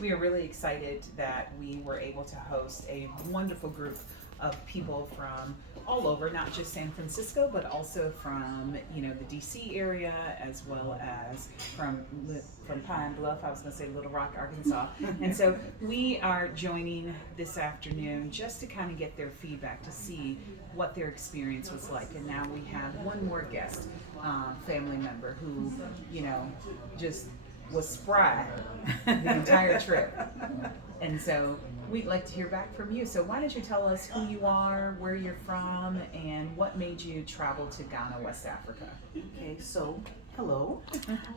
We are really excited that we were able to host a wonderful group of people from all over, not just San Francisco, but also from the D.C. area, as well as from Pine Bluff. I was going to say Little Rock, Arkansas, and so we are joining this afternoon just to kind of get their feedback to see what their experience was like. And now we have one more guest, family member who just was spry the entire trip. And so we'd like to hear back from you. So why don't you tell us who you are, where you're from, and what made you travel to Ghana, West Africa? Okay, so hello,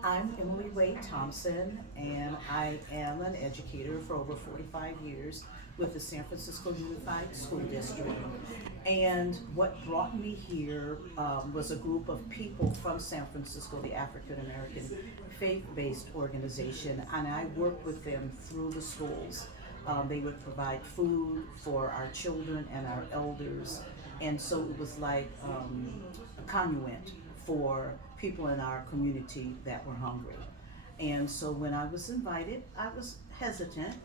I'm Emily Wade Thompson, and I am an educator for over 45 years with the San Francisco Unified School District. And what brought me here was a group of people from San Francisco, the African American faith-based organization, and I worked with them through the schools. They would provide food for our children and our elders, and so it was like a conduit for people in our community that were hungry. And so when I was invited, I was hesitant.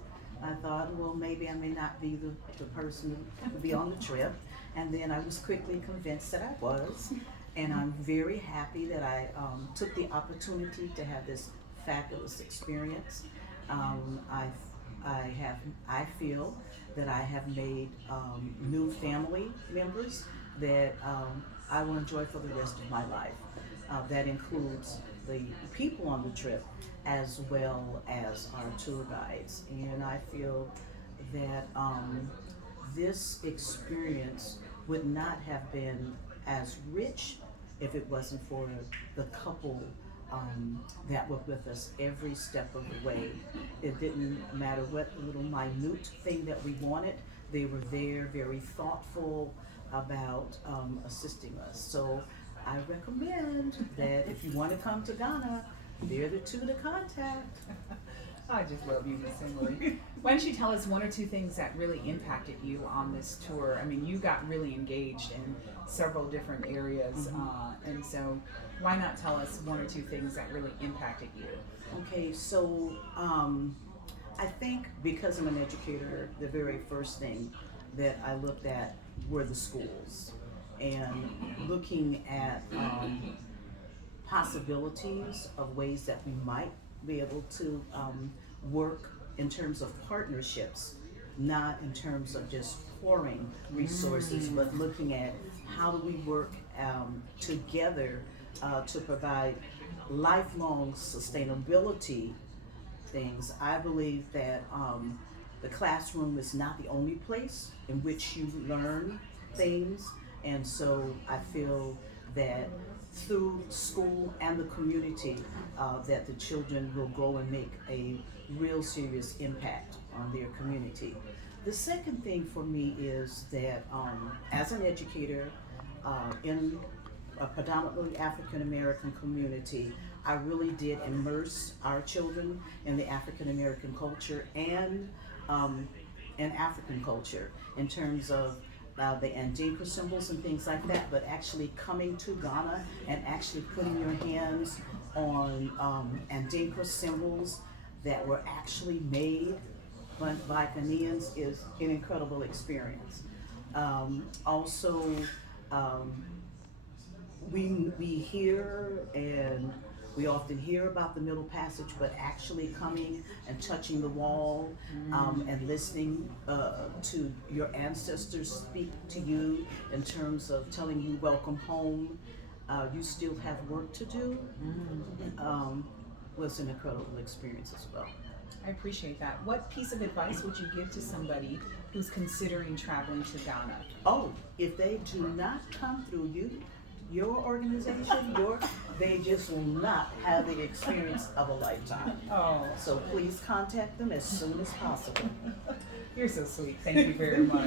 I thought, well, maybe I may not be the person to be on the trip. And then I was quickly convinced that I was. And I'm very happy that I took the opportunity to have this fabulous experience. I feel that I have made new family members that I will enjoy for the rest of my life. That includes the people on the trip as well as our tour guides. And I feel that this experience would not have been as rich if it wasn't for the couple that were with us every step of the way. It didn't matter what little minute thing that we wanted. They were there, very thoughtful about assisting us. So I recommend that if you want to come to Ghana, they're the two to contact. I just love you, Miss Emily. Why don't you tell us one or two things that really impacted you on this tour? I mean, you got really engaged in several different areas, and so why not tell us one or two things that really impacted you? Okay, so I think because I'm an educator, the very first thing that I looked at were the schools and looking at possibilities of ways that we might be able to work in terms of partnerships, not in terms of just pouring resources, but looking at how do we work together to provide lifelong sustainability things. I believe that the classroom is not the only place in which you learn things, and so I feel that through school and the community that the children will grow and make a real serious impact on their community. The second thing for me is that as an educator in a predominantly African American community, I really did immerse our children in the African American culture and in African culture in terms of the Andinka symbols and things like that, but actually coming to Ghana and actually putting your hands on Andinka symbols that were actually made by Ghanaians is an incredible experience. Also, we hear and we often hear about the Middle Passage, but actually coming and touching the wall and listening to your ancestors speak to you in terms of telling you welcome home, you still have work to do, was an incredible experience as well. I appreciate that. What piece of advice would you give to somebody who's considering traveling to Ghana? Oh, if they do not come through your organization, they just will not have the experience of a lifetime. Oh, So please contact them as soon as possible. you're so sweet. Thank you very much.